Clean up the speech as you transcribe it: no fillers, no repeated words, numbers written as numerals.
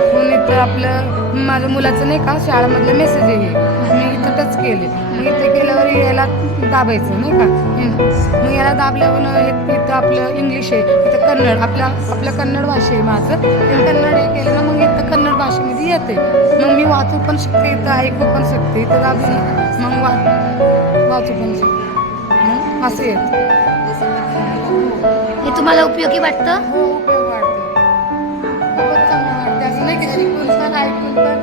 दाबून इथं आपलं माझ्या मुलाचं नाही का शाळेमधलं मेसेज आहे मी इथं टच केले. मग इथे केल्यावर याला दाबायचं नाही का. मग याला दाबल्यावर इथं आपलं इंग्लिश आहे, इथं कन्नड, आपलं कन्नड भाषा आहे माझं. ते कन्नड हे केलं ना मग इथं कन्नड भाषेमध्ये येते. मग मी वाचू पण शकते, इथं ऐकू पण शकते. इथं दाबलं ना मग वाचू पण शकते. मग असं येतं. हे तुम्हाला उपयोगी वाटतं? हो, उपयोग वाटते. खूपच चांगलं वाटते. असं नाही की घरी कोण पण ऐकून पण